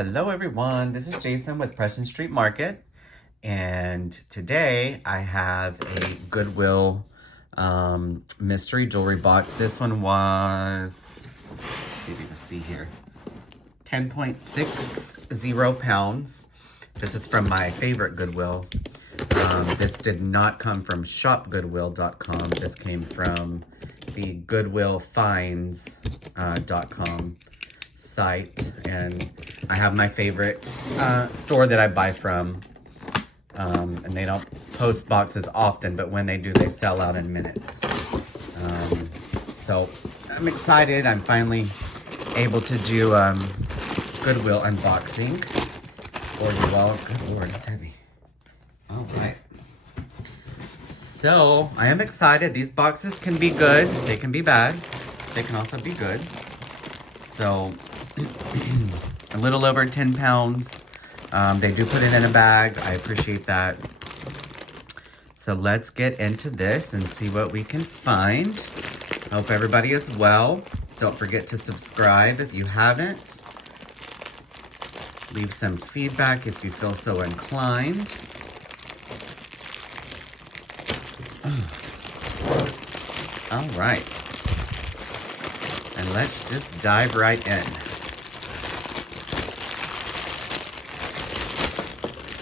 Hello everyone, this is Jason with Preston Street Market, and today I have a Goodwill mystery jewelry box. This one was, let's see if you can see here, 10.60 pounds. This is from my favorite Goodwill. This did not come from shopgoodwill.com. This came from the goodwillfinds.com site, and I have my favorite store that I buy from, and they don't post boxes often, but when they do, they sell out in minutes. So I'm excited. I'm finally able to do Goodwill unboxing for you all. Good Lord, it's heavy. All right. So I am excited. These boxes can be good. They can be bad. They can also be good. So a little over 10 pounds. They do put it in a bag. I appreciate that. So let's get into this and see what we can find. Hope everybody is well. Don't forget to subscribe if you haven't. Leave some feedback if you feel so inclined. All right. And let's just dive right in.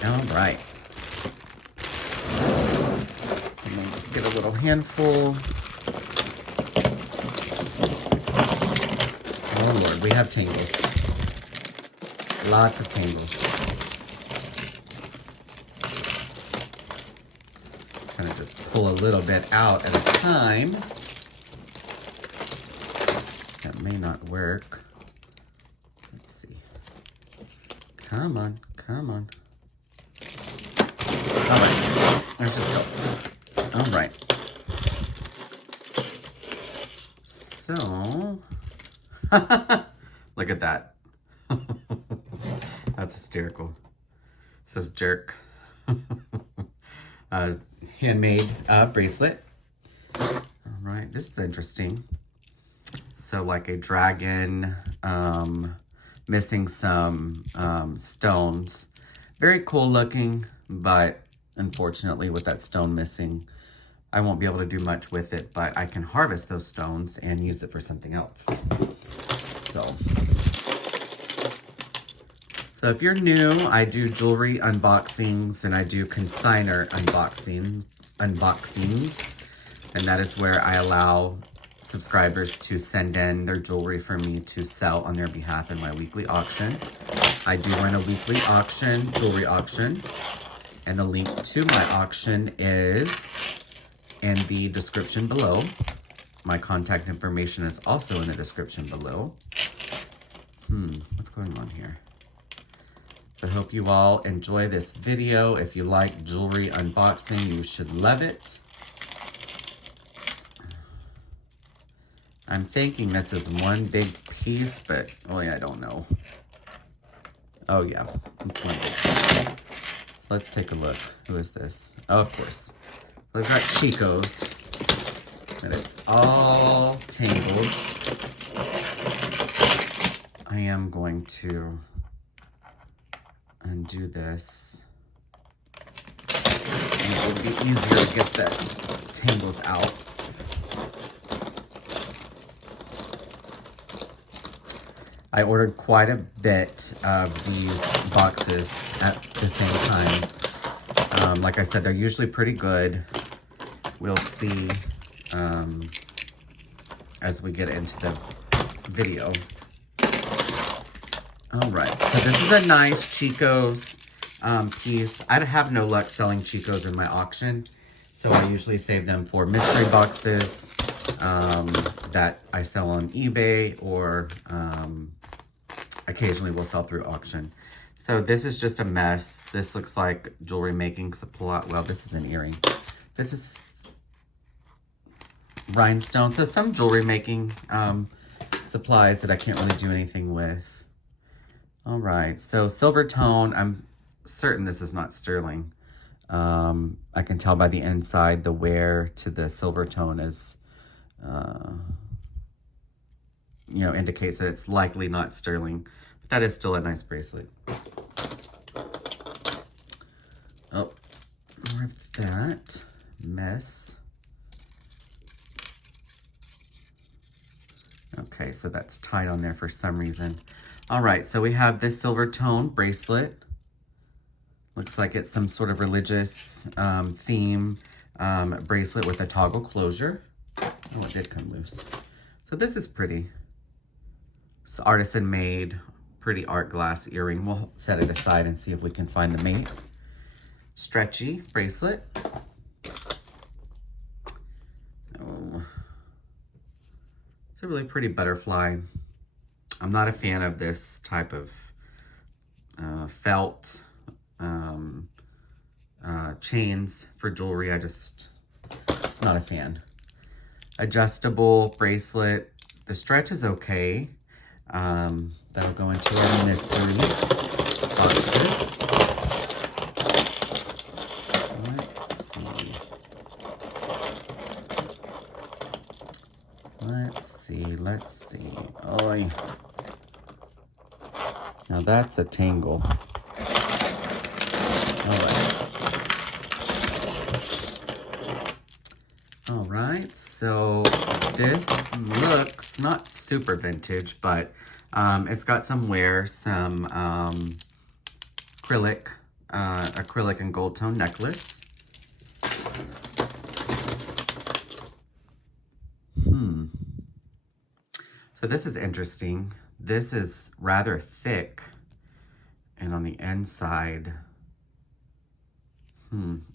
All right. So let me just get a little handful. Oh Lord, we have tangles. Lots of tangles. Kind of just pull a little bit out at a time. That may not work. Let's see. Come on, come on. All right, let's just go. All right. So, look at that. That's hysterical. It says jerk. Handmade bracelet. All right, this is interesting. So like a dragon, missing some stones. Very cool looking, but unfortunately with that stone missing, I won't be able to do much with it, but I can harvest those stones and use it for something else. So if you're new, I do jewelry unboxings and I do consignor unboxings, and that is where I allow subscribers to send in their jewelry for me to sell on their behalf in my weekly auction. I do run a weekly auction, jewelry auction, and the link to my auction is in the description below. My contact information is also in the description below. What's going on here? So I hope you all enjoy this video. If you like jewelry unboxing, you should love it. I'm thinking this is one big piece, but oh yeah, I don't know. Oh yeah, it's one big piece. So let's take a look. Who is this? Oh, of course. We've got Chico's, and it's all tangled. I am going to undo this. And it would be easier to get the tangles out. I ordered quite a bit of these boxes at the same time. Like I said, they're usually pretty good. We'll see as we get into the video. All right, so this is a nice Chico's piece. I have no luck selling Chico's in my auction, so I usually save them for mystery boxes that I sell on eBay, or occasionally will sell through auction. So this is just a mess. This looks like jewelry making supply. Well, this is an earring. This is rhinestone. So some jewelry making supplies that I can't really do anything with. All right, so silver tone. I'm certain this is not sterling. I can tell by the inside the wear to the silver tone is, indicates that it's likely not sterling. That is still a nice bracelet. Oh, more of that mess. Okay, so that's tied on there for some reason. All right, so we have this silver tone bracelet. Looks like it's some sort of religious theme bracelet with a toggle closure. Oh, it did come loose. So this is pretty. It's Artisan made, pretty art glass earring. We'll set it aside and see if we can find the mate. Stretchy bracelet. Oh, it's a really pretty butterfly. I'm not a fan of this type of felt chains for jewelry. Just not a fan. Adjustable bracelet. The stretch is okay. That'll go into our mystery boxes. Let's see. Oh, now that's a tangle. All right, so this looks not super vintage, but it's got some wear, some acrylic and gold tone necklace. So this is interesting. This is rather thick, and on the inside,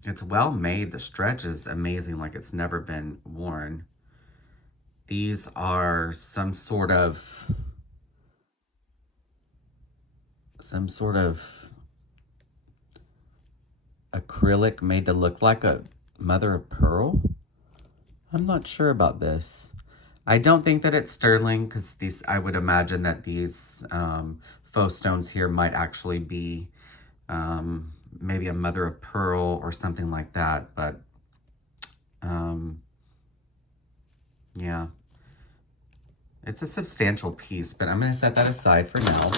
it's well made. The stretch is amazing, like it's never been worn. These are some sort of acrylic made to look like a mother of pearl. I'm not sure about this. I don't think that it's sterling, because these, I would imagine that these faux stones here might actually be maybe a mother of pearl or something like that. But yeah, it's a substantial piece, but I'm going to set that aside for now.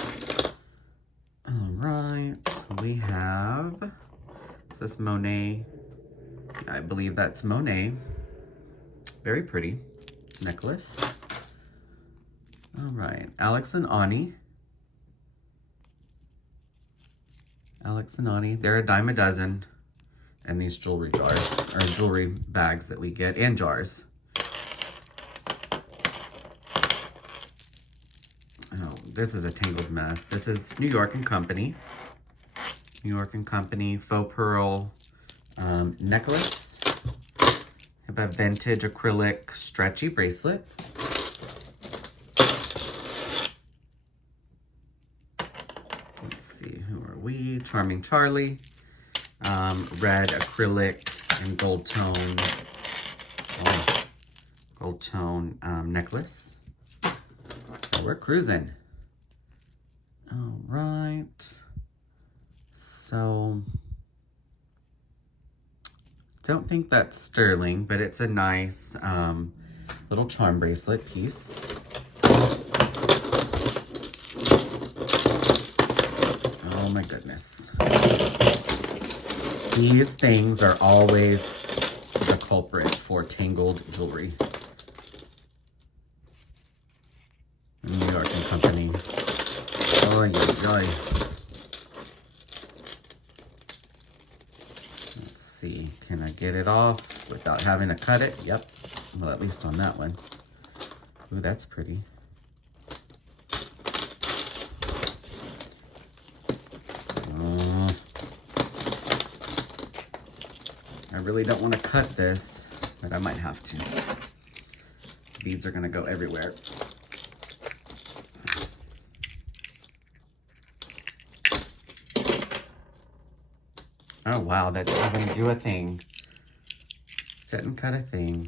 All right, we have this Monet. I believe that's Monet. Very pretty necklace. All right, Alex and Ani. They're a dime a dozen. And these jewelry jars, or jewelry bags that we get, and jars. Oh, this is a tangled mess. This is New York and Company. New York and Company faux pearl necklace. I have a vintage acrylic stretchy bracelet. Let's see, who are we? Charming Charlie. Red acrylic and gold tone necklace. So we're cruising. All right. So don't think that's sterling, but it's a nice little charm bracelet piece. Oh my goodness. These things are always the culprit for tangled jewelry. New York and Company. Oy, oy, oy. Let's see, can I get it off without having to cut it? Yep, well, at least on that one. Ooh, that's pretty. I really don't want to cut this, but I might have to. Beads are going to go everywhere. Oh wow, that didn't even do a thing. Didn't cut a thing.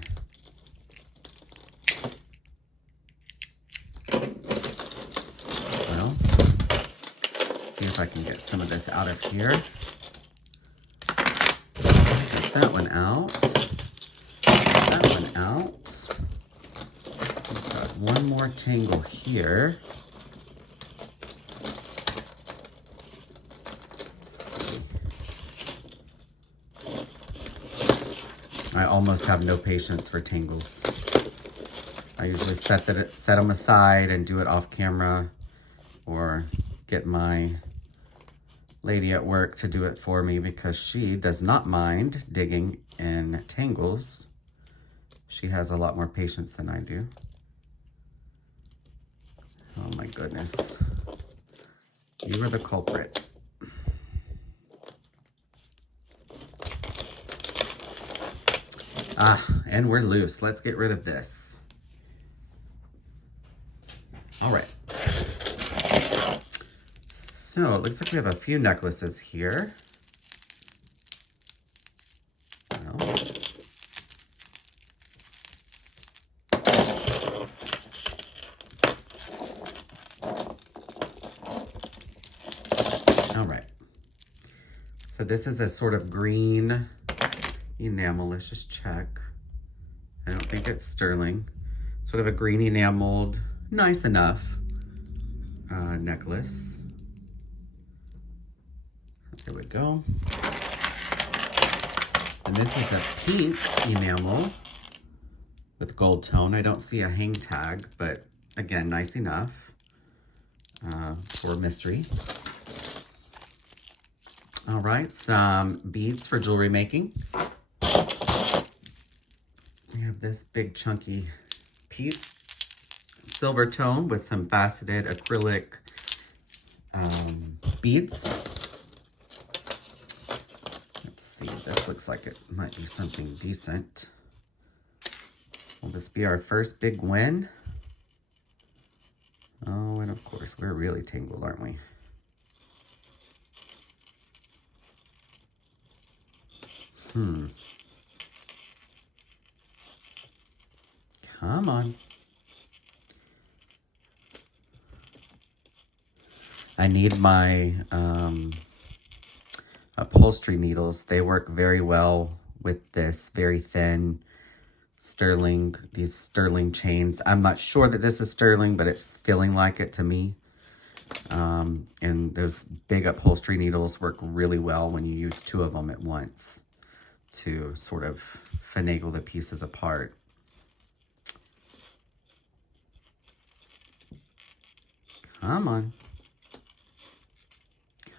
Well, let's see if I can get some of this out of here. Get that one out. That one out. We've got one more tangle here. almost have no patience for tangles. I usually set them aside and do it off camera, or get my lady at work to do it for me because she does not mind digging in tangles. She has a lot more patience than I do. Oh my goodness. You were the culprit. And we're loose. Let's get rid of this. All right. So it looks like we have a few necklaces here. Well, all right. So this is a sort of green enamel. Let's just check. I don't think it's sterling. Sort of a green enameled, nice enough necklace. There we go. And this is a pink enamel with gold tone. I don't see a hang tag, but again, nice enough for mystery. All right, some beads for jewelry making. We have this big chunky piece, silver tone with some faceted acrylic beads. Let's see, this looks like it might be something decent. Will this be our first big win? Oh, and of course, we're really tangled, aren't we? Come on. I need my upholstery needles. They work very well with this very thin sterling, these sterling chains. I'm not sure that this is sterling, but it's feeling like it to me. And those big upholstery needles work really well when you use two of them at once to sort of finagle the pieces apart. Come on.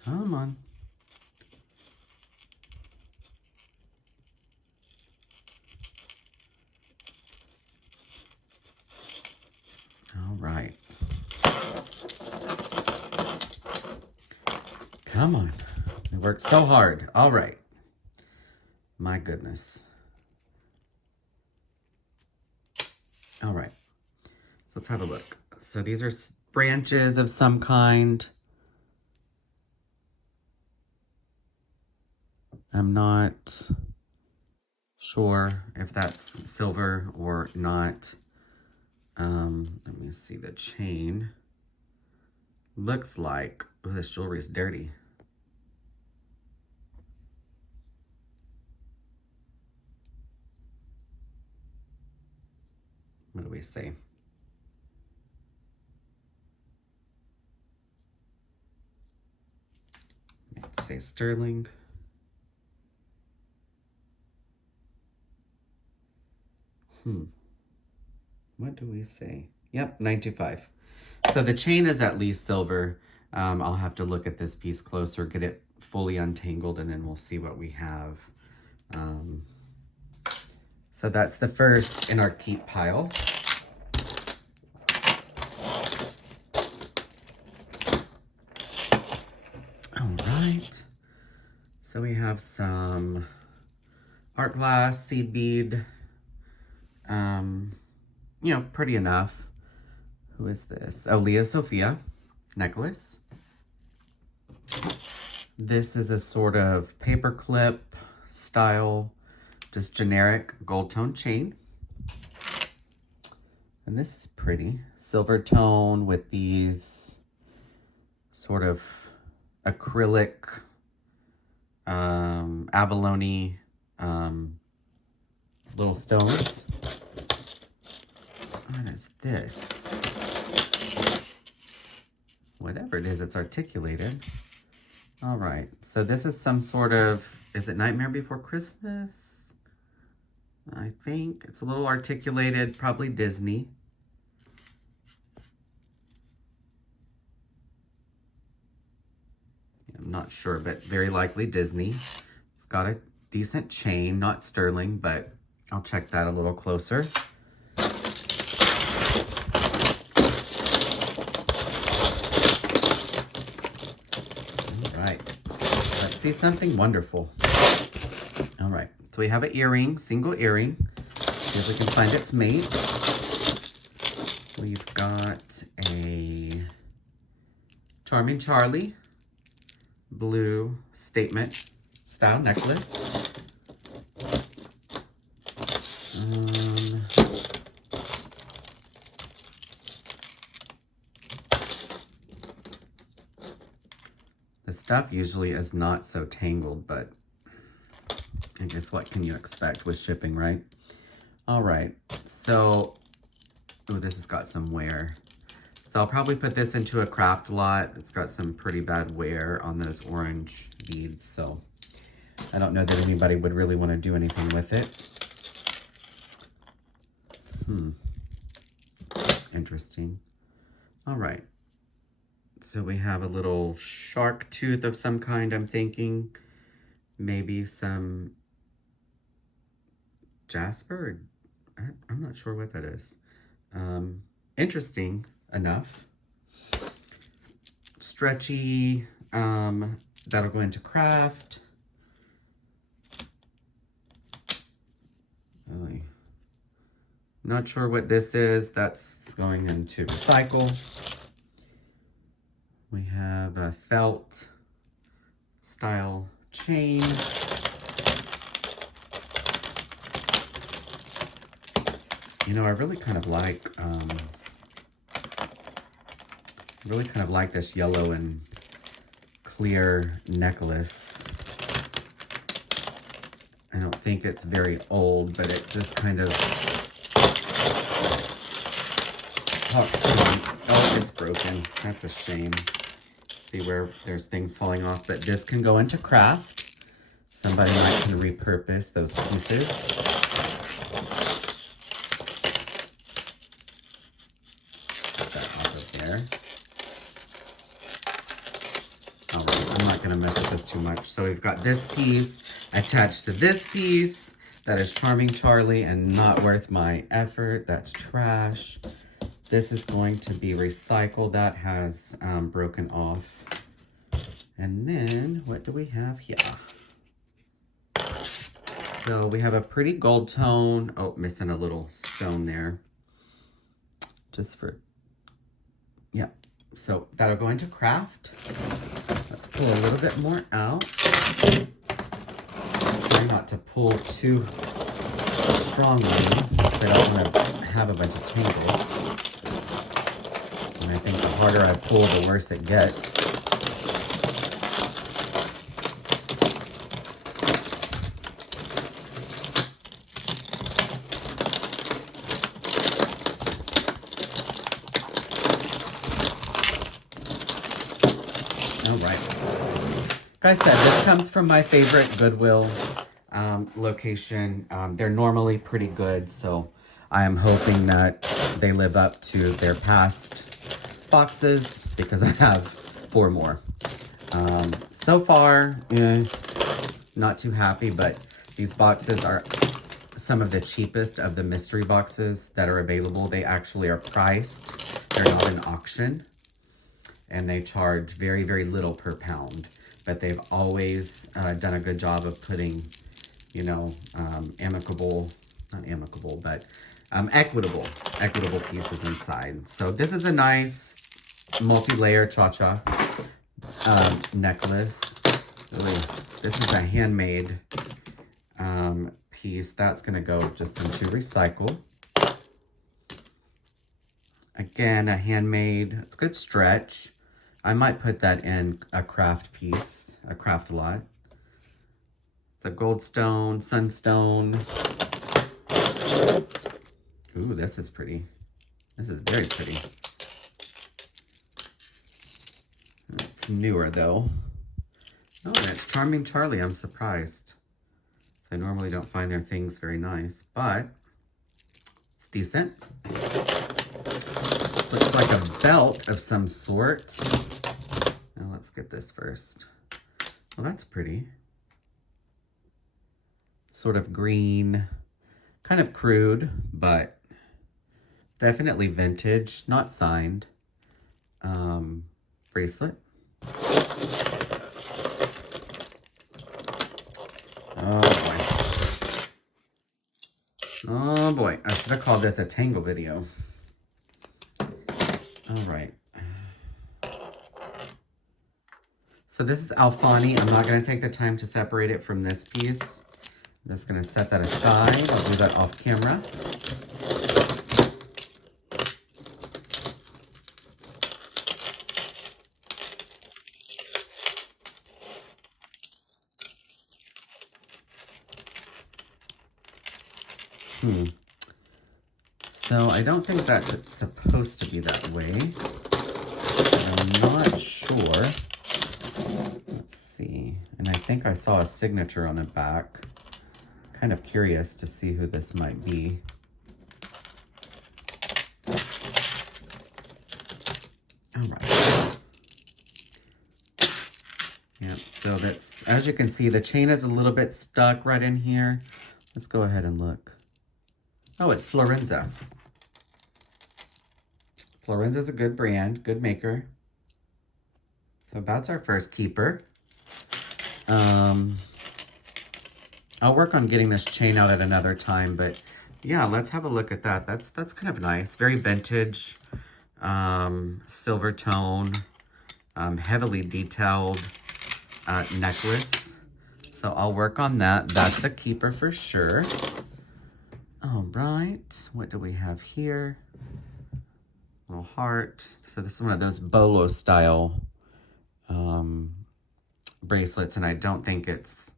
Come on. All right. Come on. It worked so hard. All right. My goodness. All right. Let's have a look. So these are branches of some kind. I'm not sure if that's silver or not. Let me see the chain. Looks like, oh, this jewelry is dirty. What do we say? Let's say sterling. What do we say? Yep, 925. So the chain is at least silver. I'll have to look at this piece closer, get it fully untangled, and then we'll see what we have. So that's the first in our keep pile. All right. So we have some art glass, seed bead, you know, pretty enough. Who is this? Oh, Leah Sophia necklace. This is a sort of paperclip style, just generic gold tone chain. And this is pretty. Silver tone with these sort of acrylic abalone little stones. What is this? Whatever it is, it's articulated. All right, so this is some sort of, is it Nightmare Before Christmas? I think it's a little articulated, probably Disney. I'm not sure, but very likely Disney. It's got a decent chain, not sterling, but I'll check that a little closer. All right, let's see something wonderful. All right, so we have an earring, single earring. See if we can find its mate. We've got a Charming Charlie blue statement style necklace. The stuff usually is not so tangled, but I guess what can you expect with shipping, right? All right, so, oh, this has got some wear. So I'll probably put this into a craft lot. It's got some pretty bad wear on those orange beads, so I don't know that anybody would really want to do anything with it. That's interesting. All right. So we have a little shark tooth of some kind, I'm thinking. Maybe some jasper? I'm not sure what that is. Interesting enough. Stretchy, that'll go into craft. Really not sure what this is. That's going into recycle. We have a felt style chain. You know, I really kind of like this yellow and clear necklace. I don't think it's very old, but it just kind of talks to me. Oh, it's broken. That's a shame. See where there's things falling off, but this can go into craft. Somebody might can repurpose those pieces. Put that off of there. All right, I'm not gonna mess with this too much. So we've got this piece attached to this piece. That is Charming Charlie and not worth my effort. That's trash. This is going to be recycled. That has broken off. And then what do we have here? So we have a pretty gold tone. Oh, missing a little stone there. Just for, yeah. So that'll go into craft. Let's pull a little bit more out. Try not to pull too strongly because I don't want to have a bunch of tangles. And I think the harder I pull, the worse it gets. All right. Like I said, this comes from my favorite Goodwill location. They're normally pretty good, so I am hoping that they live up to their past boxes because I have 4 more. So far, not too happy, but these boxes are some of the cheapest of the mystery boxes that are available. They actually are priced. They're not an auction, and they charge very, very little per pound. But they've always done a good job of putting, you know, equitable pieces inside. So this is a nice multi-layer cha-cha necklace. Really, this is a handmade piece. That's gonna go just into recycle. Again, a handmade, it's good stretch. I might put that in a craft piece, a craft lot. It's a gold stone, sunstone. Ooh, this is pretty. This is very pretty. It's newer though. Oh, and it's Charming Charlie, I'm surprised. I normally don't find their things very nice, but it's decent. This looks like a belt of some sort. Now let's get this first. Well, that's pretty. Sort of green, kind of crude, but definitely vintage, not signed. Bracelet. Oh boy. Oh boy, I should have called this a tangle video. All right. So this is Alfani. I'm not going to take the time to separate it from this piece. I'm just going to set that aside. I'll do that off camera. So I don't think that's supposed to be that way. I'm not sure. Let's see. And I think I saw a signature on the back. Kind of curious to see who this might be. All right. Yeah, so that's, as you can see, the chain is a little bit stuck right in here. Let's go ahead and look. Oh, it's Florenza. Florenza's a good brand, good maker. So that's our first keeper. I'll work on getting this chain out at another time, but yeah, let's have a look at that. That's kind of nice. Very vintage, silver tone, heavily detailed necklace. So I'll work on that. That's a keeper for sure. All right, what do we have here? Little heart. So this is one of those bolo style bracelets, and I don't think it's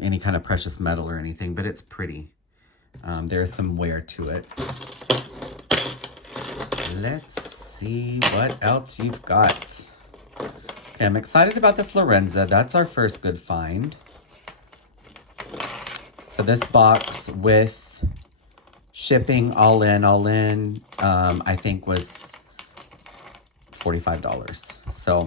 any kind of precious metal or anything, but it's pretty. There's some wear to it. Let's see what else you've got. Okay, I'm excited about the Florenza. That's our first good find. So this box with shipping all in, I think was $45. So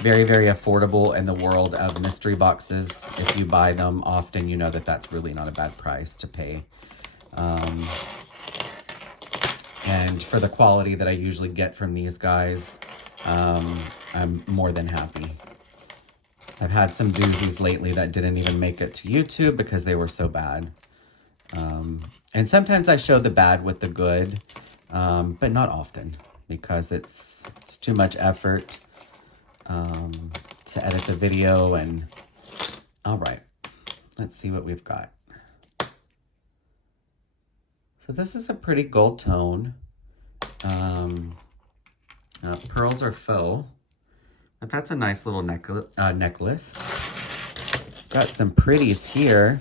very, very affordable in the world of mystery boxes. If you buy them often, you know that that's really not a bad price to pay. And for the quality that I usually get from these guys, I'm more than happy. I've had some doozies lately that didn't even make it to YouTube because they were so bad. And sometimes I show the bad with the good, but not often because it's too much effort to edit the video. And all right, let's see what we've got. So this is a pretty gold tone. Pearls are faux. But that's a nice little necklace. Got some pretties here.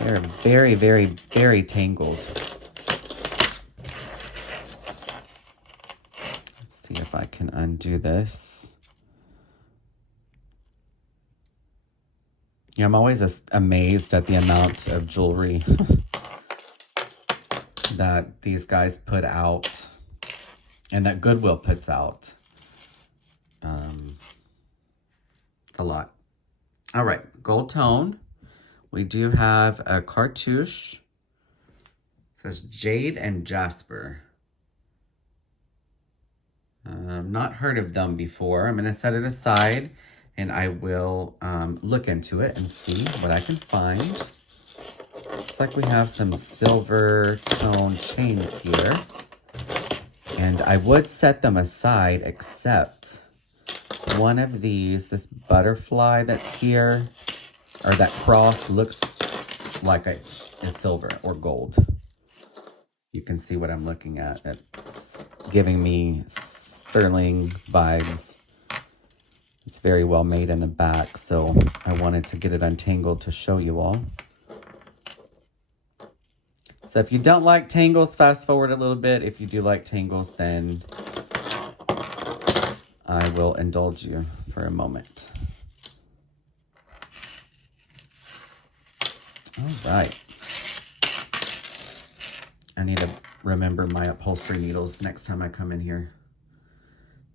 They're very, very, very tangled. Let's see if I can undo this. Yeah, I'm always amazed at the amount of jewelry that these guys put out and that Goodwill puts out. It's a lot. All right, gold tone. We do have a cartouche. It says Jade and Jasper. I've not heard of them before. I'm going to set it aside and I will look into it and see what I can find. Looks like we have some silver tone chains here. And I would set them aside, except one of these, this butterfly that's here, or that cross, looks like a silver or gold. You can see what I'm looking at. It's giving me sterling vibes. It's very well made in the back, so I wanted to get it untangled to show you all. So if you don't like tangles, fast forward a little bit. If you do like tangles, then I will indulge you for a moment. All right. I need to remember my upholstery needles next time I come in here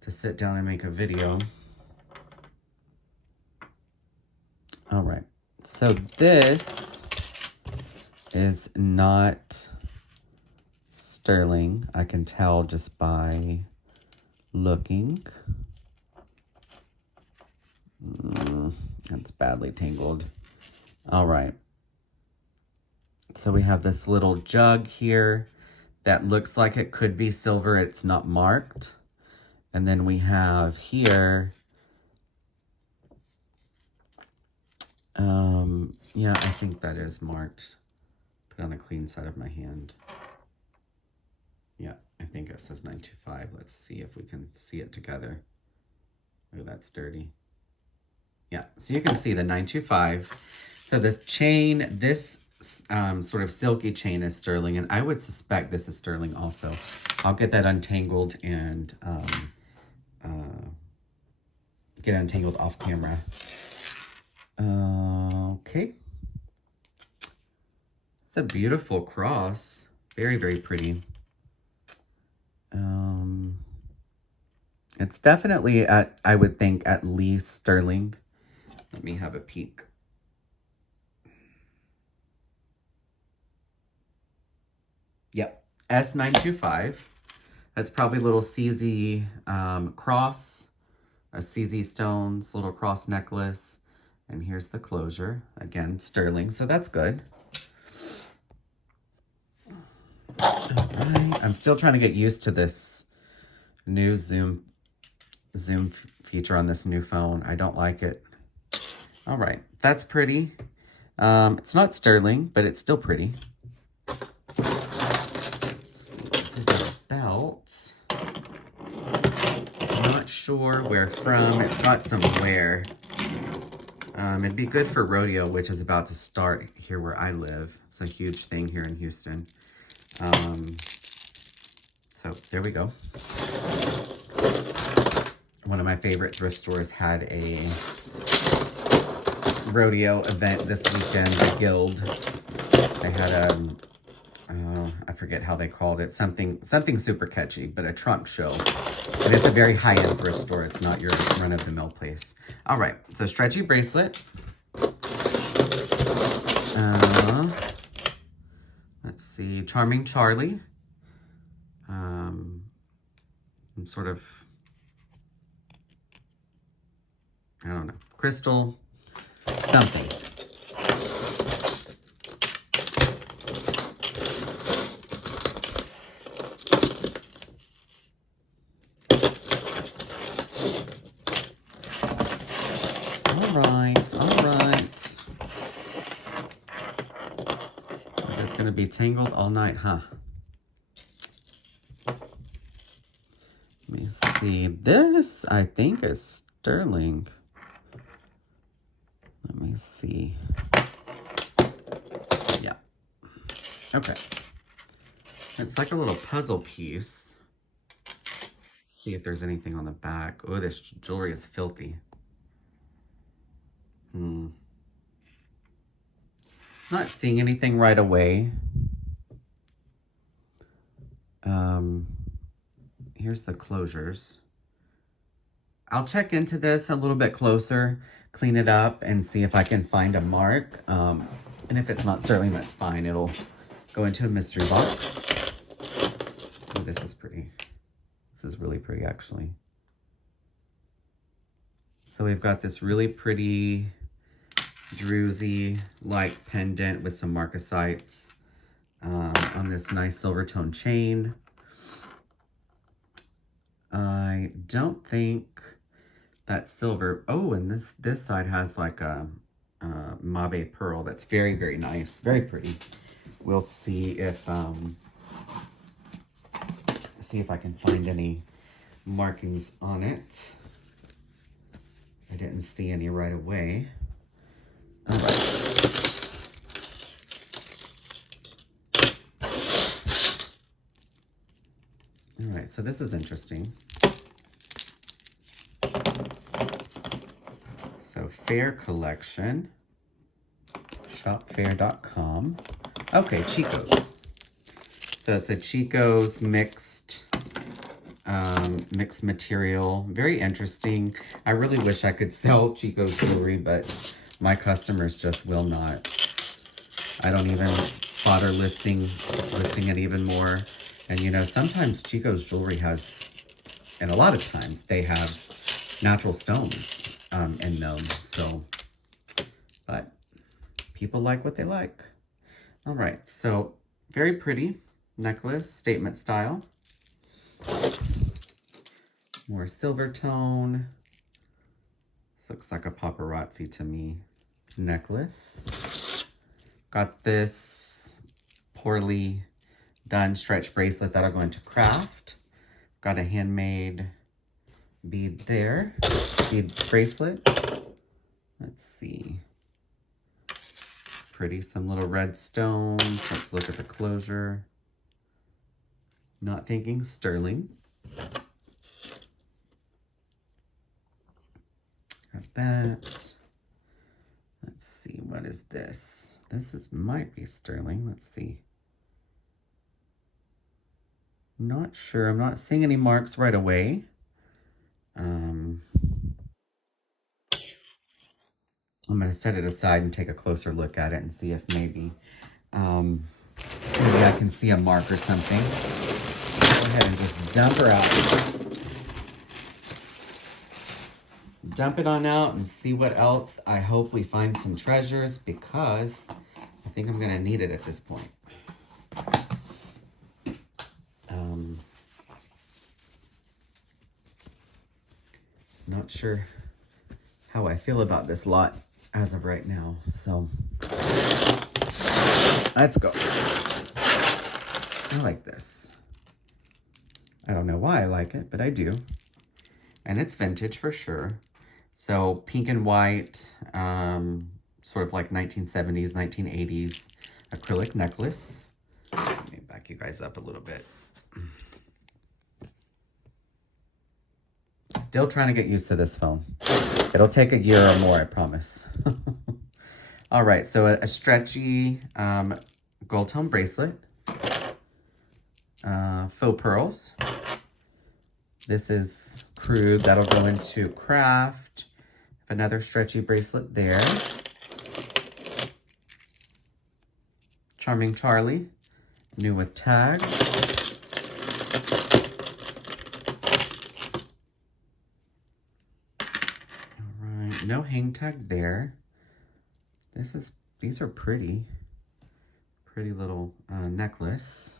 to sit down and make a video. All right. So this is not sterling. I can tell just by looking. It's badly tangled. All right. So we have this little jug here that looks like it could be silver. It's not marked. And then we have here, yeah, I think that is marked. Put it on the clean side of my hand. Yeah, I think it says 925. Let's see if we can see it together. Oh, that's dirty. Yeah, so you can see the 925. So the chain, this sort of silky chain is sterling, and I would suspect this is sterling also. I'll get that untangled and get untangled off camera. Okay. It's a beautiful cross. Very, very pretty. It's definitely I would think at least sterling. Let me have a peek. Yep, S925. That's probably a little CZ cross, a CZ stones, little cross necklace. And here's the closure. Again, sterling, so that's good. All right, I'm still trying to get used to this new zoom feature on this new phone. I don't like it. All right, that's pretty. It's not sterling, but it's still pretty. This is a belt. I'm not sure where from. It's got some wear. It'd be good for rodeo, which is about to start here where I live. It's a huge thing here in Houston. So there we go. One of my favorite thrift stores had a rodeo event this weekend, the Guild. They had I forget how they called it, something super catchy, but a trunk show. And it's a very high-end thrift store. It's not your run-of-the-mill place. All right, so stretchy bracelet. Let's see, Charming Charlie. Sort of, I don't know, crystal something. All right. It's gonna be tangled all night, huh? Let me see. This, I think, is sterling. Let me see. Yeah. Okay. It's like a little puzzle piece. Let's see if there's anything on the back. Oh, this jewelry is filthy. Not seeing anything right away. Here's the closures. I'll check into this a little bit closer, clean it up, and see if I can find a mark. And if it's not sterling, that's fine. It'll go into a mystery box. Oh, this is pretty. This is really pretty, actually. So we've got this really pretty druzy-like pendant with some marcasites on this nice silver tone chain. I don't think that's silver. Oh, and this side has like a mabe pearl that's very, very nice, very pretty. We'll see if I can find any markings on it. I didn't see any right away. All right. All right, so this is interesting. So Fair Collection, shopfair.com. Okay, Chico's. So it's a Chico's mixed material. Very interesting. I really wish I could sell Chico's jewelry, but my customers just will not. I don't even bother listing it even more. And you know, sometimes Chico's jewelry has, and a lot of times they have natural stones in them. So, but people like what they like. All right, so very pretty necklace, statement style. More silver tone. This looks like a paparazzi to me. Necklace. Got this poorly done stretch bracelet that I'm going to craft. Got a handmade bead there. Bead bracelet. Let's see. It's pretty. Some little red stones. Let's look at the closure. Not thinking sterling. Got that. Let's see, what is this? Might be sterling. Let's see. Not sure. I'm not seeing any marks right away. I'm going to set it aside and take a closer look at it and see if maybe I can see a mark or something. Go ahead and just dump her out. Dump it on out and see what else. I hope we find some treasures because I think I'm going to need it at this point. Not sure how I feel about this lot as of right now. So let's go. I like this. I don't know why I like it, but I do. And it's vintage for sure. So pink and white, sort of like 1970s, 1980s acrylic necklace. Let me back you guys up a little bit. Still trying to get used to this phone. It'll take a year or more, I promise. All right, so a stretchy gold tone bracelet. Faux pearls. This is crude. That'll go into craft. Another stretchy bracelet there. Charming Charlie. New with tags. All right. No hang tag there. These are pretty. Pretty little necklace.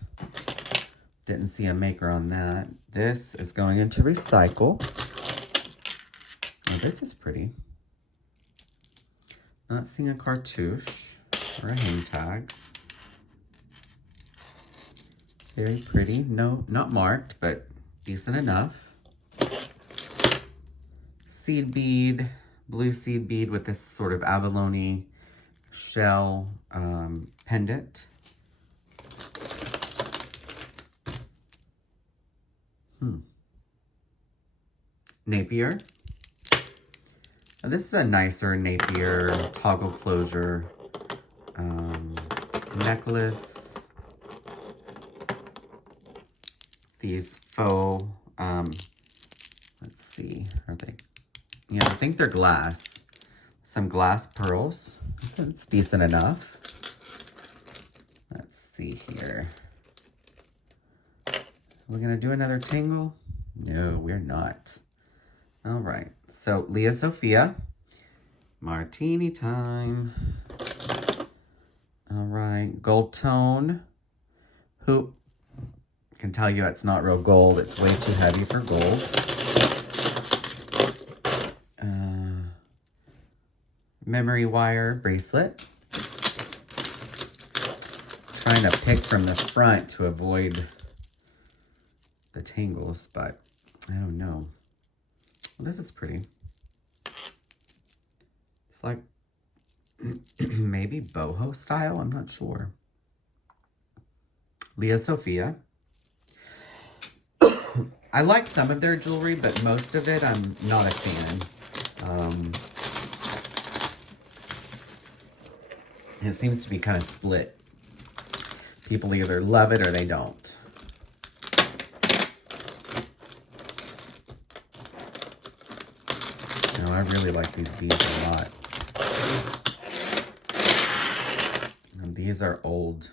Didn't see a maker on that. This is going into recycle. Oh, this is pretty. Not seeing a cartouche or a hang tag. Very pretty. No, not marked, but decent enough. Seed bead, blue seed bead with this sort of abalone shell pendant. Napier. Now, this is a nicer Napier toggle closure necklace. These faux, let's see, are they? Yeah, I think they're glass. Some glass pearls. So it's decent enough. Let's see here. We're gonna do another tangle? No, we're not. All right, so Leah Sophia, martini time. All right, gold tone hoop. Can tell you it's not real gold. It's way too heavy for gold. Memory wire bracelet. Trying to pick from the front to avoid the tangles, but I don't know. Well, this is pretty. It's like maybe boho style. I'm not sure. Leah Sophia. I like some of their jewelry, but most of it I'm not a fan. It seems to be kind of split. People either love it or they don't. I really like these beads a lot. And these are old.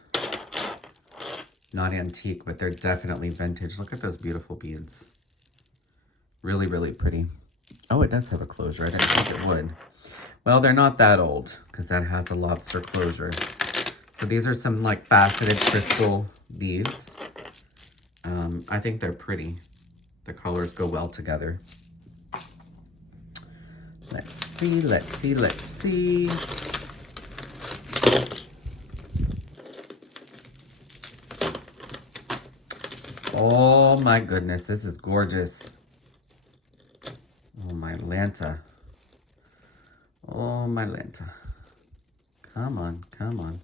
Not antique, but they're definitely vintage. Look at those beautiful beads. Really, really pretty. Oh, it does have a closure. I didn't think it would. Well, they're not that old because that has a lobster closure. So these are some like faceted crystal beads. I think they're pretty. The colors go well together. Let's see, let's see, let's see. Oh my goodness, this is gorgeous. Oh my Lanta. Oh my Lanta. Come on, come on.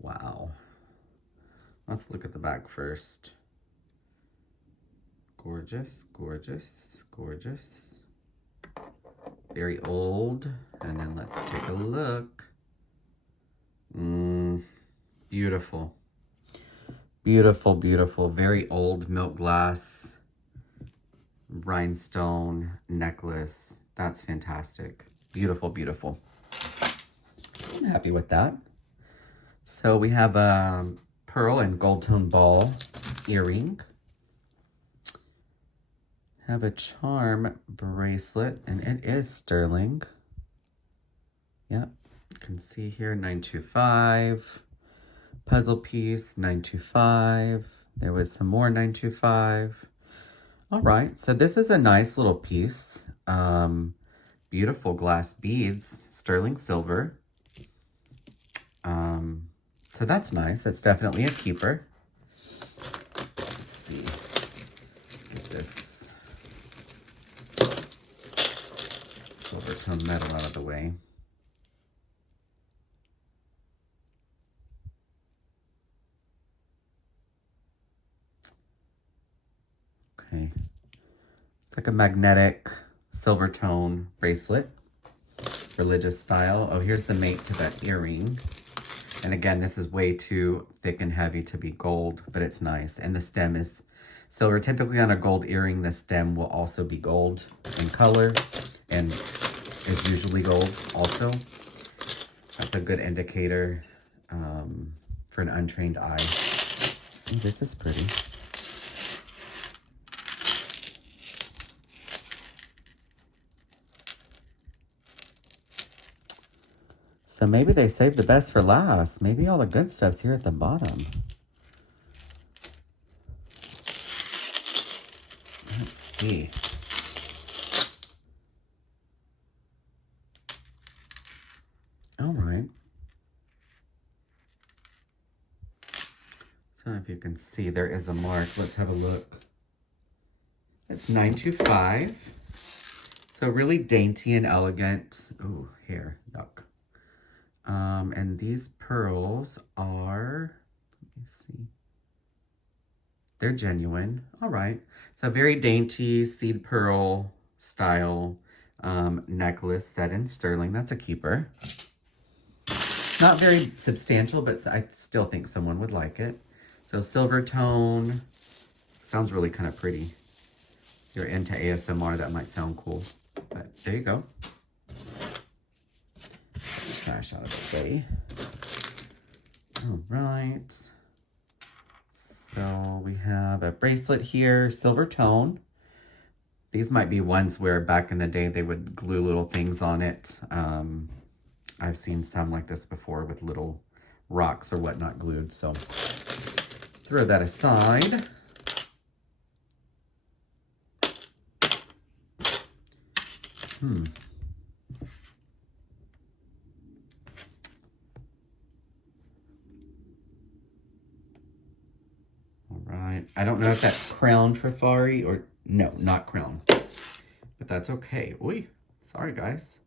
Wow. Let's look at the back first. Gorgeous, gorgeous, gorgeous. Very old. And then let's take a look. Beautiful. Beautiful, beautiful. Very old milk glass rhinestone necklace. That's fantastic. Beautiful, beautiful. I'm happy with that. So we have a pearl and gold tone ball earring. Have a charm bracelet, and it is sterling. Yep, you can see here 925. Puzzle piece 925. There was some more 925. All right, so this is a nice little piece. Beautiful glass beads, sterling silver. So that's nice. That's definitely a keeper. Let's see. Get this silver tone metal out of the way. Okay. It's like a magnetic silver tone bracelet. Religious style. Oh, here's the mate to that earring. And again, this is way too thick and heavy to be gold, but it's nice. And the stem is silver. Typically on a gold earring, the stem will also be gold in color and is usually gold also. That's a good indicator for an untrained eye. Ooh, this is pretty. So maybe they saved the best for last. Maybe all the good stuff's here at the bottom. Let's see. All right. So if you can see, there is a mark. Let's have a look. It's 925. So really dainty and elegant. Ooh, hair, yuck. And these pearls are, let me see. They're genuine. All right. So very dainty seed pearl style necklace set in sterling. That's a keeper. Not very substantial, but I still think someone would like it. So silver tone. Sounds really kind of pretty. If you're into ASMR, that might sound cool. But there you go. Trash out of the way. All right. So we have a bracelet here, silver tone. These might be ones where back in the day they would glue little things on it. I've seen some like this before with little rocks or whatnot glued. So throw that aside. I don't know if that's crown trifari or no, not crown, but that's okay. Oy, sorry guys.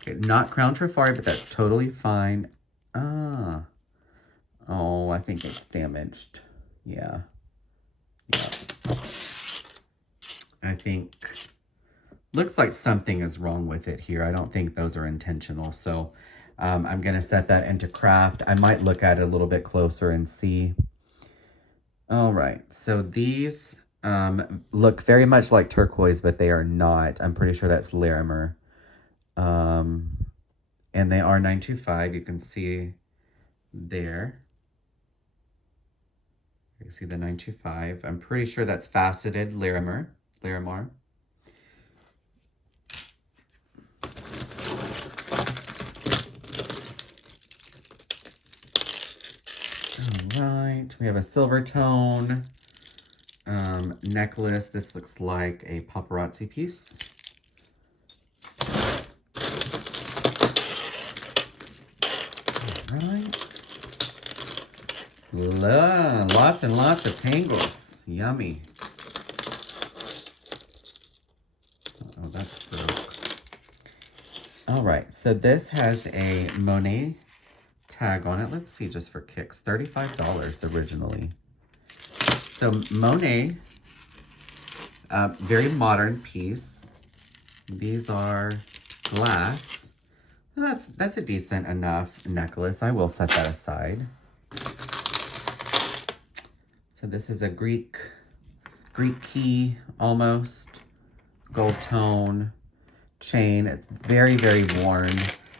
Okay, not crown trifari, but that's totally fine. Ah, oh, I think it's damaged. Yeah, yeah. I think looks like something is wrong with it here. I don't think those are intentional. So I'm going to set that into craft. I might look at it a little bit closer and see. All right. So these look very much like turquoise, but they are not. I'm pretty sure that's Larimer. And they are 925. You can see there. You see the 925. I'm pretty sure that's faceted Larimer. All right, we have a silver tone necklace. This looks like a paparazzi piece. All right. Lots and lots of tangles. Yummy. Oh, that's broke. All right, so this has a Monet tag on it. Let's see, just for kicks, $35 originally. So Monet, very modern piece. These are glass. That's a decent enough necklace. I will set that aside. So this is a Greek key, almost gold tone chain. It's very, very worn.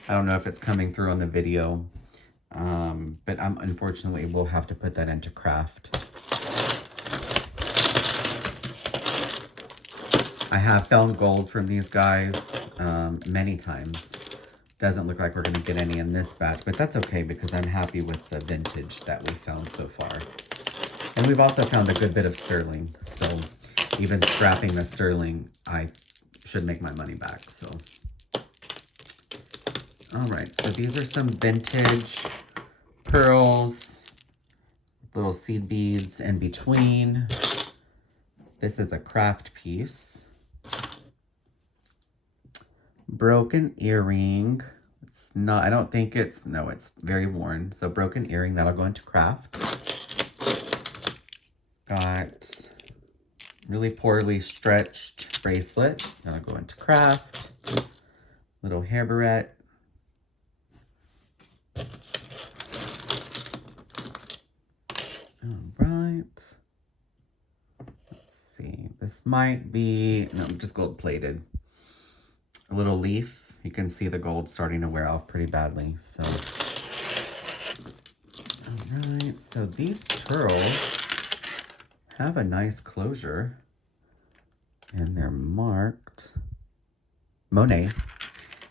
I don't know if it's coming through on the video, but unfortunately we'll have to put that into craft. I have found gold from these guys many times. Doesn't look like we're going to get any in this batch, but that's okay because I'm happy with the vintage that we found so far. And we've also found a good bit of sterling. So even scrapping the sterling, I should make my money back. So, all right. So these are some vintage pearls, little seed beads in between. This is a craft piece. Broken earring. It's not, I don't think it's, no, it's very worn. So broken earring, that'll go into craft. Got really poorly stretched bracelet. That'll go into craft. Little hair barrette. All right. Let's see. This might be, no, just gold plated. A little leaf. You can see the gold starting to wear off pretty badly. So, all right. So these pearls have a nice closure, and they're marked Monet.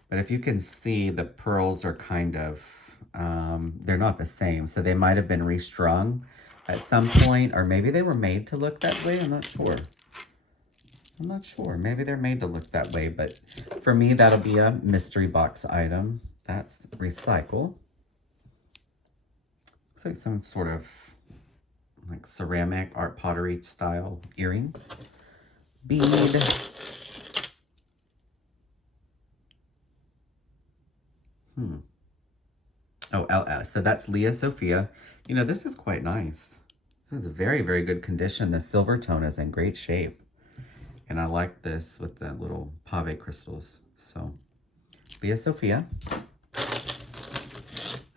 But if you can see, the pearls are kind of, they're not the same. So they might have been restrung at some point, or maybe they were made to look that way. I'm not sure. Maybe they're made to look that way, but for me, that'll be a mystery box item. That's recycle. Looks like some sort of like ceramic art pottery style earrings. Bead. Oh, LS. So that's Leah Sophia. You know, this is quite nice. This is very, very good condition. The silver tone is in great shape. And I like this with the little pave crystals. So, Leah Sophia.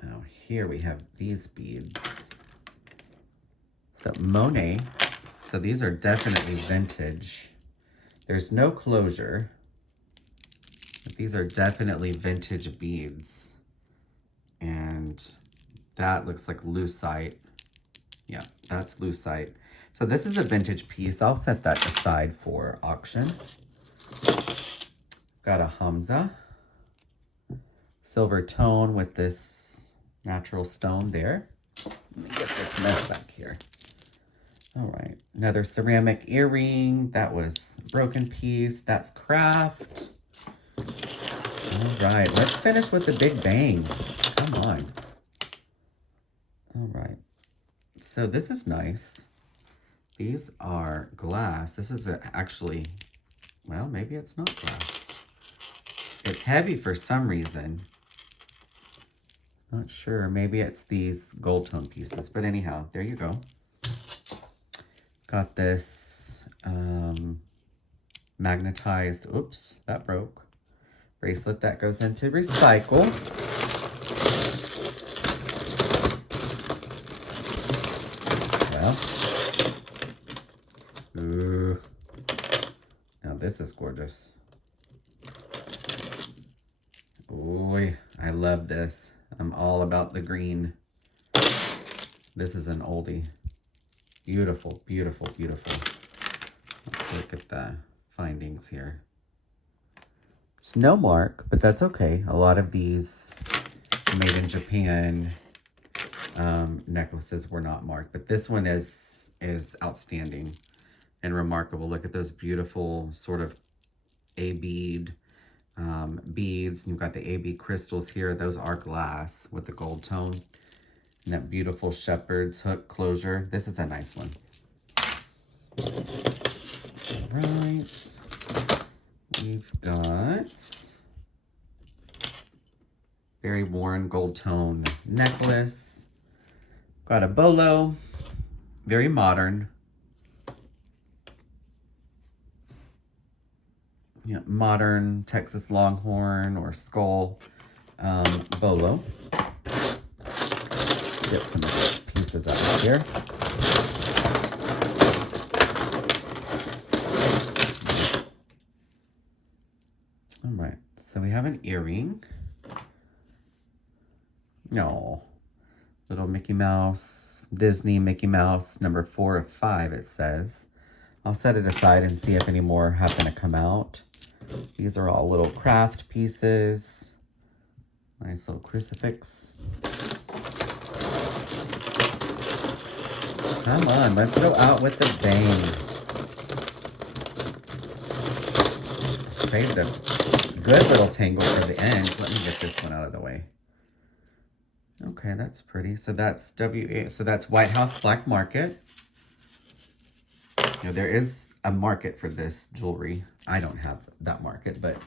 Now here we have these beads. So Monet. So these are definitely vintage. There's no closure. But these are definitely vintage beads. And that looks like lucite. Yeah, that's lucite. So this is a vintage piece. I'll set that aside for auction. Got a Hamza. Silver tone with this natural stone there. Let me get this mess back here. All right, another ceramic earring. That was a broken piece. That's craft. All right, let's finish with the big bang. Come on. All right, so this is nice. These are glass. This is actually, well, maybe it's not glass. It's heavy for some reason. Not sure. Maybe it's these gold tone pieces. But anyhow, there you go. Got this magnetized, oops, that broke. Bracelet that goes into recycle. Well, ooh, now this is gorgeous. Ooh, I love this. I'm all about the green. This is an oldie. Beautiful, beautiful, beautiful. Let's look at the findings here. There's no mark, but that's okay. A lot of these made in Japan necklaces were not marked, but this one is outstanding and remarkable. Look at those beautiful sort of A bead beads. You've got the A bead crystals here. Those are glass with the gold tone. And that beautiful shepherd's hook closure. This is a nice one. All right. We've got very worn gold tone necklace. Got a bolo. Very modern. Yeah, modern Texas Longhorn or skull bolo. Get some of these pieces out of here. All right, so we have an earring. No, little Mickey Mouse, Disney Mickey Mouse, number 4 of 5, it says. I'll set it aside and see if any more happen to come out. These are all little craft pieces. Nice little crucifix. Come on, let's go out with the bang. Save the good little tangle for the end. Let me get this one out of the way. Okay, that's pretty. So that's that's White House Black Market. You know, there is a market for this jewelry. I don't have that market, but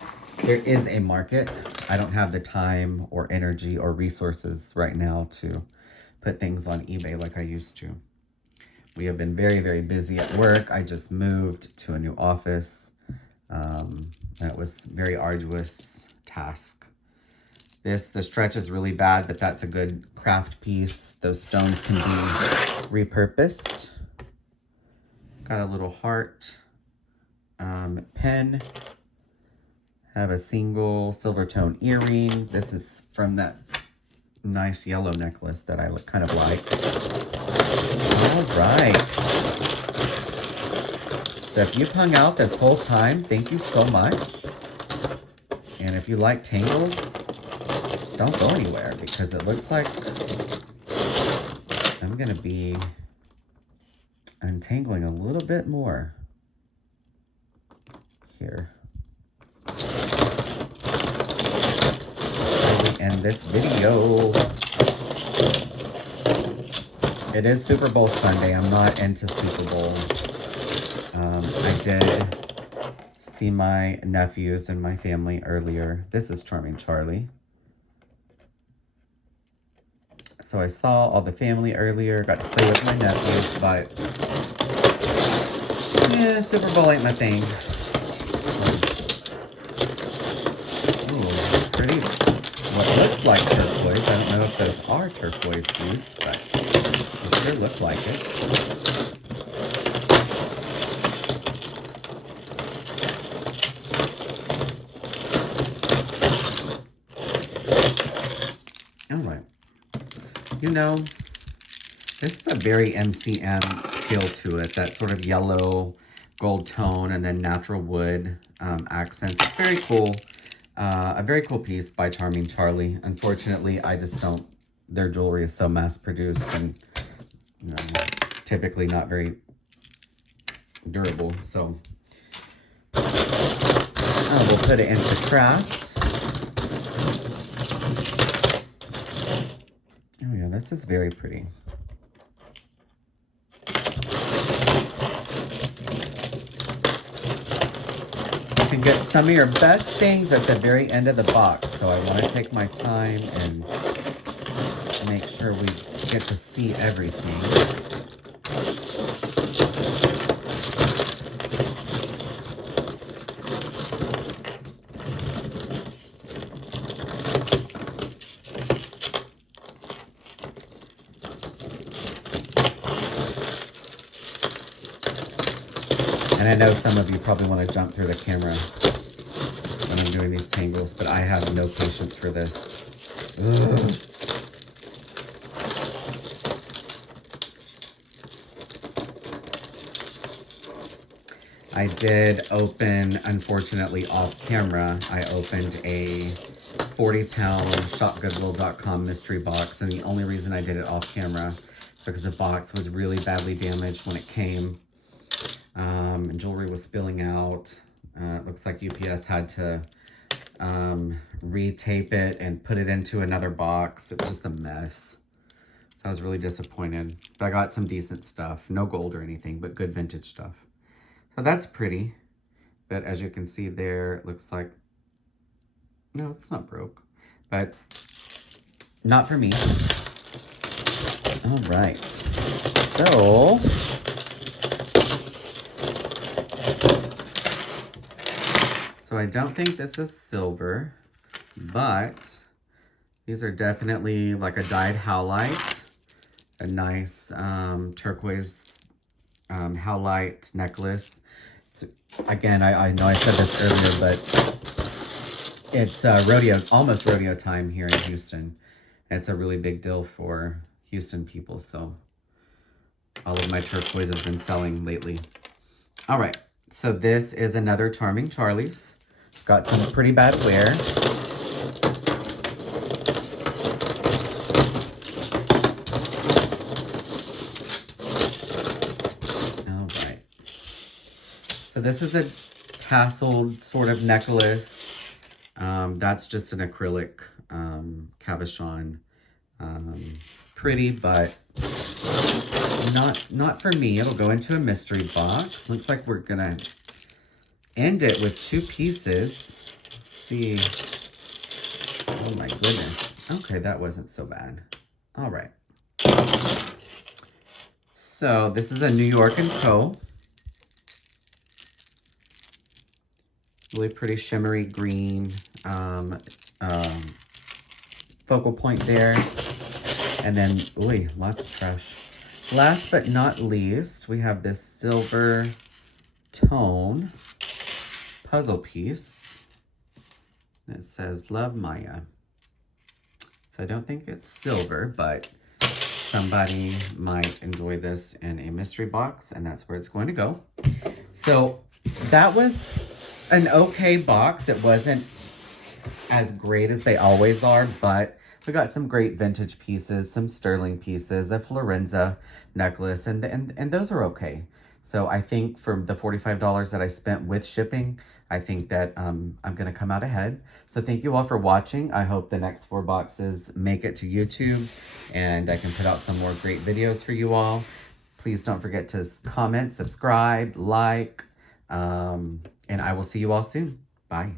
there is a market. I don't have the time or energy or resources right now to put things on eBay like I used to. We have been very, very busy at work. I just moved to a new office. That was a very arduous task. The stretch is really bad, but that's a good craft piece. Those stones can be repurposed. Got a little heart pen. Have a single silver tone earring. This is from that nice yellow necklace that I kind of like. All right. So if you've hung out this whole time, thank you so much. And if you like tangles, don't go anywhere because it looks like I'm going to be untangling a little bit more here. End this video. It is Super Bowl Sunday. I'm not into Super Bowl. I did see my nephews and my family earlier. This is Charming Charlie. So I saw all the family earlier, got to play with my nephews, but yeah, Super Bowl ain't my thing. Ooh, pretty. What looks like turquoise. I don't know if those are turquoise beads, but they sure look like it. All right. You know, this is a very MCM feel to it. That sort of yellow gold tone and then natural wood accents. It's very cool. A very cool piece by Charming Charlie. Unfortunately, I just don't, their jewelry is so mass produced and typically not very durable. So we'll put it into craft. Oh yeah, this is very pretty. You can get some of your best things at the very end of the box. So I want to take my time and make sure we get to see everything. And I know some of you probably want to jump through the camera when I'm doing these tangles, but I have no patience for this. Ugh. I did open, unfortunately off camera, I opened a 40-pound shopgoodwill.com mystery box, and the only reason I did it off camera because the box was really badly damaged when it came, and jewelry was spilling out. It looks like UPS had to retape it and put it into another box. It was just a mess. So I was really disappointed. But I got some decent stuff. No gold or anything, but good vintage stuff. So that's pretty. But as you can see there, it looks like, no, it's not broke. But not for me. All right. So I don't think this is silver, but these are definitely like a dyed howlite, a nice turquoise howlite necklace. Again, I know I said this earlier, but it's almost rodeo time here in Houston. It's a really big deal for Houston people, so all of my turquoise has been selling lately. All right, so this is another Charming Charlie's. Got some pretty bad wear. All right. So this is a tasseled sort of necklace. That's just an acrylic cabochon. Pretty, but not for me. It'll go into a mystery box. Looks like we're gonna end it with 2 pieces. Let's see. Oh my goodness. Okay, that wasn't so bad. All right. So this is a New York & Co. Really pretty shimmery green focal point there. And then, ooh, lots of trash. Last but not least, we have this silver tone puzzle piece. It says Love Maya. So I don't think it's silver, but somebody might enjoy this in a mystery box, and that's where it's going to go. So that was an okay box. It wasn't as great as they always are, but we got some great vintage pieces, some sterling pieces, a Florenza necklace, and those are okay. So I think for the $45 that I spent with shipping, I think that I'm going to come out ahead. So thank you all for watching. I hope the next 4 boxes make it to YouTube and I can put out some more great videos for you all. Please don't forget to comment, subscribe, like, and I will see you all soon. Bye.